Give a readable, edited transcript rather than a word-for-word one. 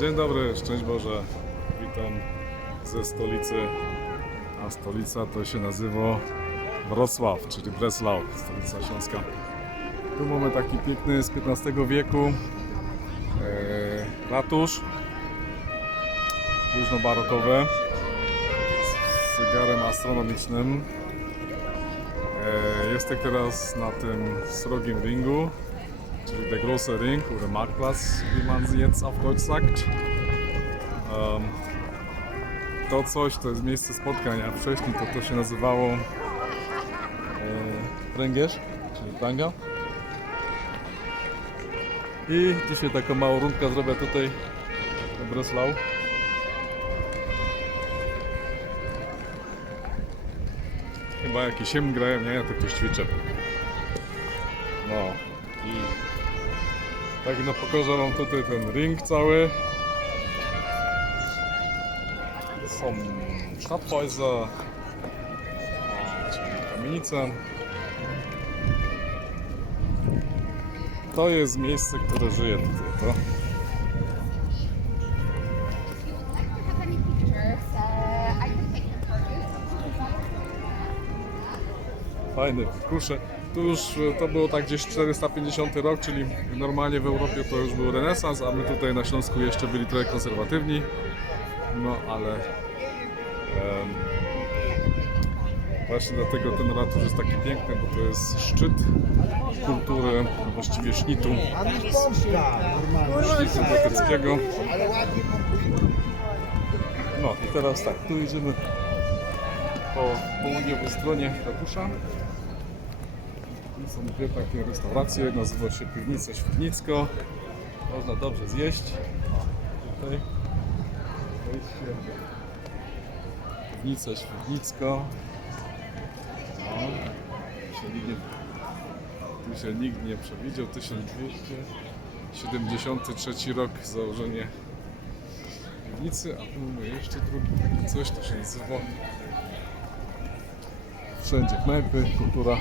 Dzień dobry, szczęść Boże. Witam ze stolicy, a stolica to się nazywa Wrocław, czyli Breslau, stolica śląska. Tu mamy taki piękny z XV wieku ratusz późnobarokowy z zegarem astronomicznym. Jestem teraz na tym srogim ringu, czyli der große Ring oder Marktplatz, wie man sie jetzt auf Deutsch sagt. To coś, to jest miejsce spotkania. Wcześniej to się nazywało pręgierz, czyli pranga. I dzisiaj taką małą rundkę zrobię tutaj w Breslau. Chyba jakiś hymn grają, nie? Ja to ktoś ćwiczę. No i tak no pokażę wam tutaj ten ring cały. Są Stadthäuser, czyli kamienice. To jest miejsce, które żyje tutaj, to. Fajne kusze. Tu już to było tak gdzieś 450 rok, czyli normalnie w Europie to już był renesans, a my tutaj na Śląsku jeszcze byli trochę konserwatywni. No ale właśnie dlatego ten ratusz jest taki piękny, bo to jest szczyt kultury, właściwie sznitu gotyckiego. No i teraz tak, tu idziemy po południowej stronie ratusza. Tu są dwie takie restauracje, nazywa się Piwnica Świdnicko. Można dobrze zjeść. Tutaj wejście. Piwnica Świdnicko. No, tu się nikt nie przewidział. 1273 rok założenie piwnicy, a tu mamy jeszcze drugi taki coś, to się nazywa wszędzie knajpy, kultura. O.